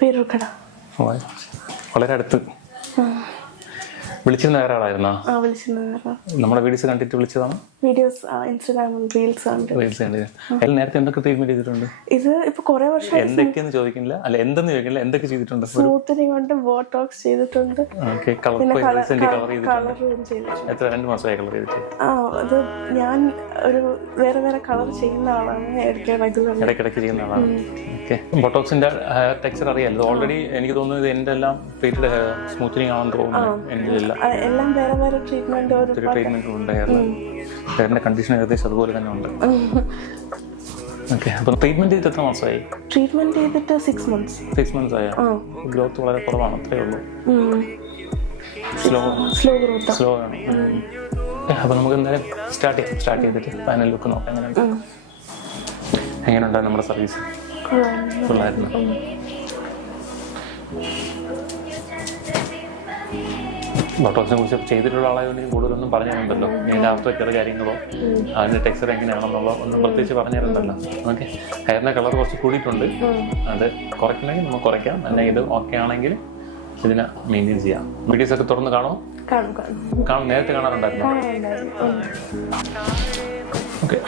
പേരൂർക്കട. വളരെ അടുത്ത്. വിളിച്ചിരുന്ന വേറെ ആളായിരുന്നോ? നമ്മുടെ വീഡിയോസ് കണ്ടിട്ട് വിളിച്ചതാണ്? വീഡിയോസ് ഇൻസ്റ്റാഗ്രാമിൽ റീൽസ് നേരത്തെ എന്തൊക്കെ ട്രീറ്റ്മെന്റ് ചെയ്തിട്ടുണ്ട്? ഇത് ഇപ്പൊ കുറെ വർഷം. എന്തൊക്കെയെന്ന് ചോദിക്കുന്നില്ല, അല്ല എന്തെന്ന് ചോദിക്കില്ല, എന്തൊക്കെ ചെയ്തിട്ടുണ്ട്? സ്മൂത്തനിങ് കൊണ്ട് ബോട്ടോക്സ് ചെയ്തിട്ടുണ്ട്. എത്ര 2 മാസമായി കളർ ചെയ്തിട്ട്? അത് ഞാൻ ഒരു വേറെ കളർ ചെയ്യുന്ന ആളാണ്, ഇടയ്ക്കിടയ്ക്ക് ചെയ്യുന്ന ആളാണ്. ബോട്ടോക്സിന്റെ ടെക്സ്ചർ അറിയാലോ ഓൾറെഡി. എനിക്ക് തോന്നുന്നത് എന്റെ എല്ലാം സ്മൂത്തനിങ് ആണെന്ന് തോന്നുന്നു. എല്ലാം വേറെ ട്രീറ്റ്മെന്റ് ഉണ്ട്. ഹെയറിന്റെ കണ്ടീഷൻ ഏകദേശം അതുപോലെ തന്നെ ഉണ്ട്. ഓക്കെ, അപ്പൊ ട്രീറ്റ്മെന്റ് ചെയ്തിട്ട് എത്ര മാസമായി? ട്രീറ്റ്മെന്റ് ചെയ്തിട്ട് 6 months. 6 months ആയോ? ഗ്രോത്ത് വളരെ കുറവാണ്, അത്രേ ഉള്ളൂ. സ്ലോ ആണ്. അപ്പൊ നമുക്ക് എന്തായാലും സ്റ്റാർട്ട് ചെയ്തിട്ട് ഫൈനൽ ലുക്ക് നോക്കാം. എങ്ങനെയുണ്ടായിരുന്നു നമ്മുടെ സർവീസ്? ഫുള്ളായിരുന്നു. ബോട്ടോക്സിനെ കുറിച്ച് ചെയ്തിട്ടുള്ള ആളായതുകൊണ്ട് കൂടുതലൊന്നും പറഞ്ഞു തരുന്നുണ്ടല്ലോ. ഇതിൻ്റെ ആഫ്റ്റർ കാര്യങ്ങളോ അതിൻ്റെ ടെക്സ്ചർ എങ്ങനെയാണെന്നുള്ളോ ഒന്നും പ്രത്യേകിച്ച് പറഞ്ഞു തരുന്നുണ്ടല്ലോ. ഓക്കെ, ഹെയറിൻ്റെ കളർ കുറച്ച് കൂടിയിട്ടുണ്ട്. അത് കുറയ്ക്കണമെങ്കിൽ നമുക്ക് കുറയ്ക്കാം, അല്ലെങ്കിൽ ഇത് ഓക്കെ ആണെങ്കിൽ ഇതിനെ മെയിൻറ്റെയിൻ ചെയ്യാം. വീഡിയോസ് ഒക്കെ തുറന്ന് കാണും. നേരത്തെ കാണാറുണ്ടായിരുന്നു. ഓക്കെ.